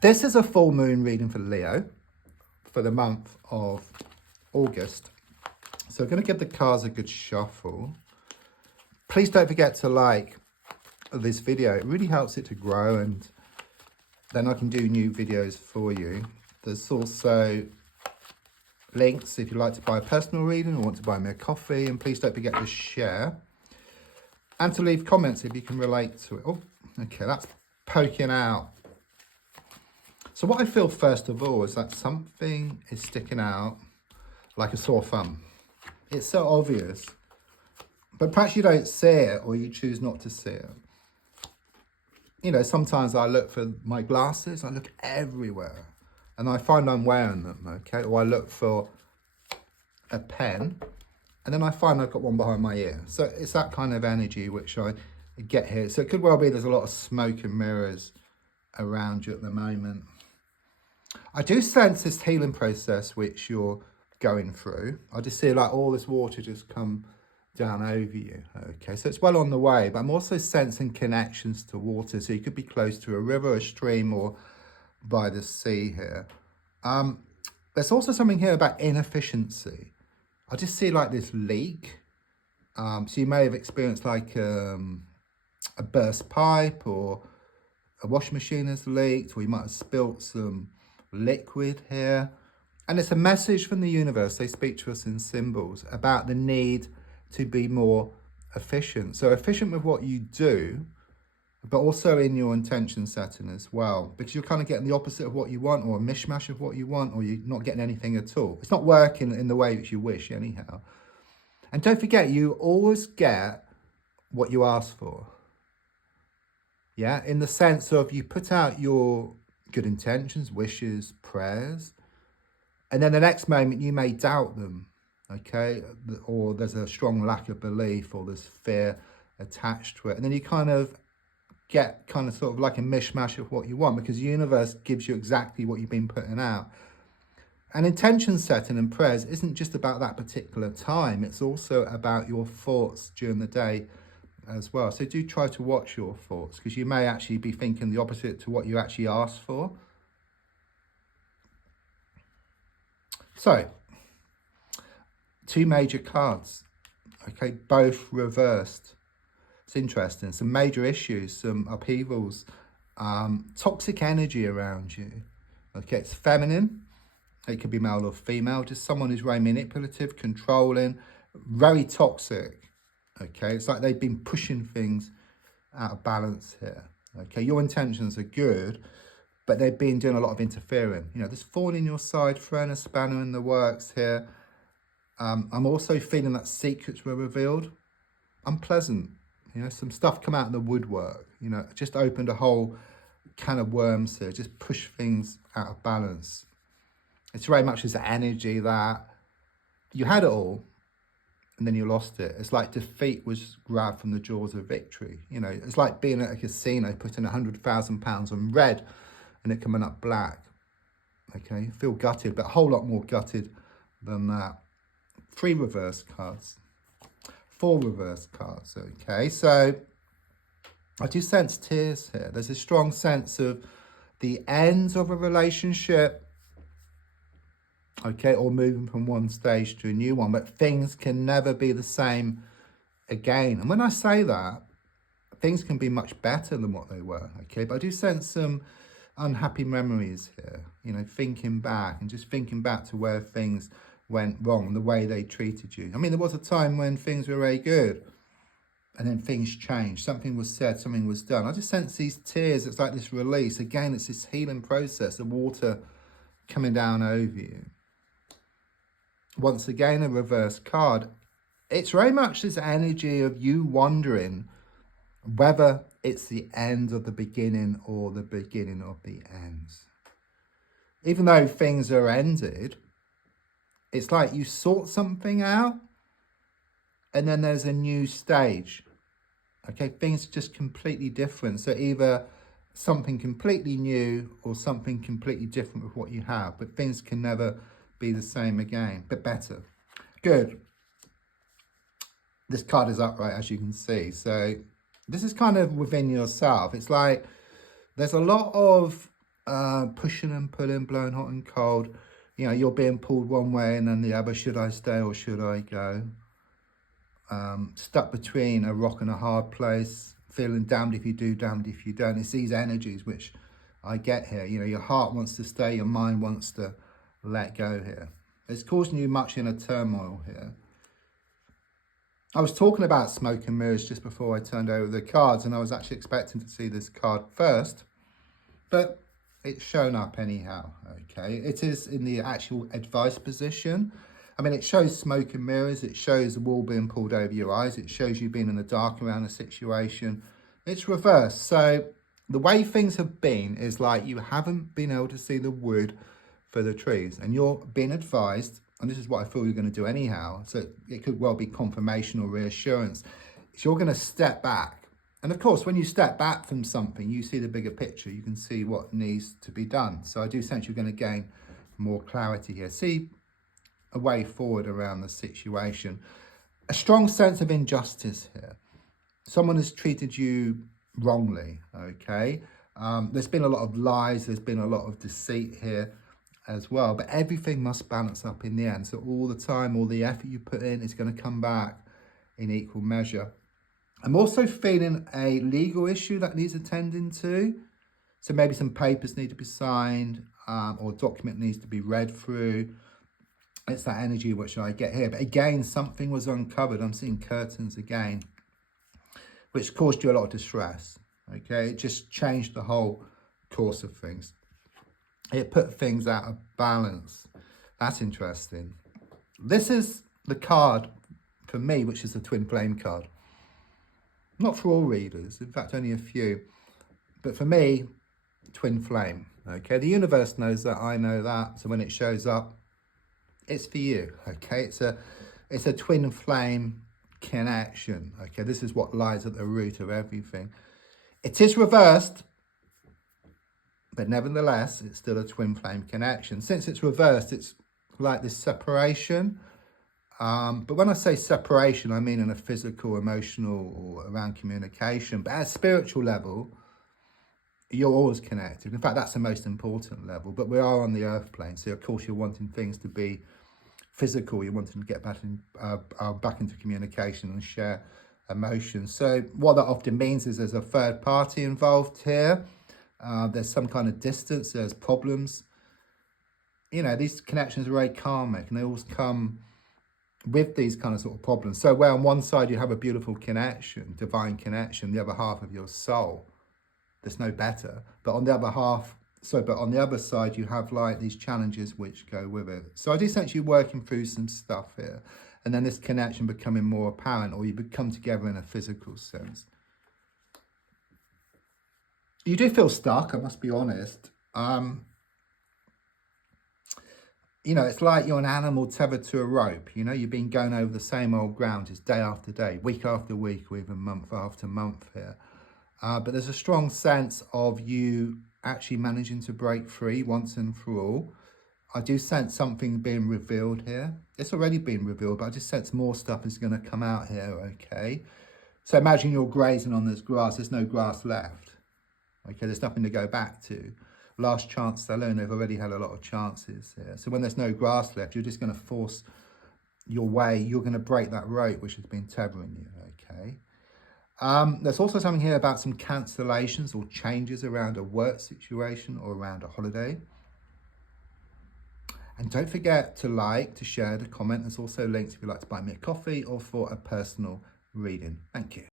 This is a full moon reading for Leo for the month of August. So we're going to give the cards a good shuffle. Please don't forget to like this video. It really helps it to grow, and then I can do new videos for you. There's also links if you'd like to buy a personal reading or want to buy me a coffee, and please don't forget to share and to leave comments if you can relate to it. Oh, okay, that's poking out. So what I feel first of all is that something is sticking out like a sore thumb. It's so obvious, but perhaps you don't see it or you choose not to see it. You know, sometimes I look for my glasses, I look everywhere and I find I'm wearing them, okay? Or I look for a pen and then I find I've got one behind my ear. So it's that kind of energy which I get here. So it could well be there's a lot of smoke and mirrors around you at the moment. I do sense this healing process which you're going through. I just see like all this water just come down over you. Okay, so it's well on the way, but I'm also sensing connections to water. So you could be close to a river, a stream, or by the sea here. There's also something here about inefficiency. I just see like this leak. So you may have experienced like a burst pipe, or a washing machine has leaked, or you might have spilt some liquid here. And it's a message from the universe. They speak to us in symbols about the need to be more efficient. So efficient with what you do, but also in your intention setting as well, because you're kind of getting the opposite of what you want, or a mishmash of what you want, or you're not getting anything at all. It's not working in the way that you wish anyhow. And don't forget, you always get what you ask for. Yeah, in the sense of you put out your good intentions, wishes, prayers, and then the next moment you may doubt them, okay? Or there's a strong lack of belief, or there's fear attached to it. And then you kind of get kind of sort of like a mishmash of what you want, because the universe gives you exactly what you've been putting out. And intention setting and prayers isn't just about that particular time. It's also about your thoughts during the day as well. So do try to watch your thoughts, because you may actually be thinking the opposite to what you actually asked for. So, two major cards, okay, both reversed. It's interesting. Some major issues, some upheavals, toxic energy around you. Okay, it's feminine. It could be male or female. Just someone who's very manipulative, controlling, very toxic. Okay, it's like they've been pushing things out of balance here. Okay, your intentions are good, but they've been doing a lot of interfering. You know, there's thorn in your side, throwing a spanner in the works here. I'm also feeling that secrets were revealed. Unpleasant. You know, some stuff come out of the woodwork. You know, just opened a whole can of worms here. Just push things out of balance. It's very much this energy that you had it all and then you lost it. It's like defeat was grabbed from the jaws of victory. You know, it's like being at a casino, putting £100,000 on red and it coming up black. Okay, you feel gutted, but a whole lot more gutted than that. 3 reverse cards, 4 reverse cards. Okay, so I do sense tears here. There's a strong sense of the end of a relationship, okay, or moving from one stage to a new one, but things can never be the same again. And when I say that, things can be much better than what they were, okay? But I do sense some unhappy memories here, you know, thinking back and just thinking back to where things went wrong, the way they treated you. I mean, there was a time when things were very good and then things changed. Something was said, something was done. I just sense these tears. It's like this release. Again, it's this healing process, the water coming down over you. Once again, a reverse card. It's very much this energy of you wondering whether it's the end of the beginning or the beginning of the ends. Even though things are ended, it's like you sort something out and then there's a new stage. Okay, things are just completely different. So either something completely new or something completely different with what you have, but things can never be the same again, but better. Good. This card is upright, as you can see. So this is kind of within yourself. It's like there's a lot of pushing and pulling, blowing hot and cold. You know, you're being pulled one way and then the other. Should I stay or should I go? Stuck between a rock and a hard place, feeling damned if you do, damned if you don't. It's these energies which I get here. You know, your heart wants to stay, your mind wants to let go here. It's causing you much inner turmoil here. I was talking about smoke and mirrors just before I turned over the cards, and I was actually expecting to see this card first, but it's shown up anyhow, okay? It is in the actual advice position. I mean, it shows smoke and mirrors. It shows the wall being pulled over your eyes. It shows you being in the dark around a situation. It's reversed. So the way things have been is like you haven't been able to see the wood for the trees, and you're being advised, and this is what I feel you're going to do anyhow, so it could well be confirmation or reassurance, is you're going to step back. And of course, when you step back from something, you see the bigger picture. You can see what needs to be done. So I do sense you're going to gain more clarity here. See a way forward around the situation. A strong sense of injustice here. Someone has treated you wrongly, okay? There's been a lot of lies. There's been a lot of deceit here as well. But everything must balance up in the end. So all the time, all the effort you put in is going to come back in equal measure. I'm also feeling a legal issue that needs attending to. So maybe some papers need to be signed, or a document needs to be read through. It's that energy which I get here. But again, something was uncovered. I'm seeing curtains again, which caused you a lot of distress. Okay, it just changed the whole course of things. It put things out of balance. That's interesting. This is the card for me, which is the twin flame card. Not for all readers, in fact, only a few. But for me, twin flame. Okay, the universe knows that, I know that. So when it shows up, it's for you. Okay, it's a twin flame connection. Okay, this is what lies at the root of everything. It is reversed, but nevertheless, it's still a twin flame connection. Since it's reversed, it's like this separation. But when I say separation, I mean in a physical, emotional, or around communication. But at a spiritual level, you're always connected. In fact, that's the most important level. But we are on the earth plane. So, of course, you're wanting things to be physical. You're wanting to get back into communication and share emotions. So what that often means is there's a third party involved here. There's some kind of distance. There's problems. You know, these connections are very karmic, and they always come with these kind of sort of problems. So where on one side you have a beautiful connection, divine connection, the other half of your soul, there's no better. But on the other side you have like these challenges which go with it. So I do sense you working through some stuff here, and then this connection becoming more apparent, or you become together in a physical sense. You do feel stuck, I must be honest. You know, it's like you're an animal tethered to a rope. You know, you've been going over the same old ground just day after day, week after week, or even month after month here. But there's a strong sense of you actually managing to break free once and for all. I do sense something being revealed here. It's already been revealed, but I just sense more stuff is going to come out here, okay? So imagine you're grazing on this grass. There's no grass left. Okay, there's nothing to go back to. Last chance saloon, they've already had a lot of chances here. So when there's no grass left, you're just going to force your way. You're going to break that rope which has been tethering you, okay? There's also something here about some cancellations or changes around a work situation or around a holiday. And don't forget to like, to share, to comment. There's also links if you'd like to buy me a coffee or for a personal reading. Thank you.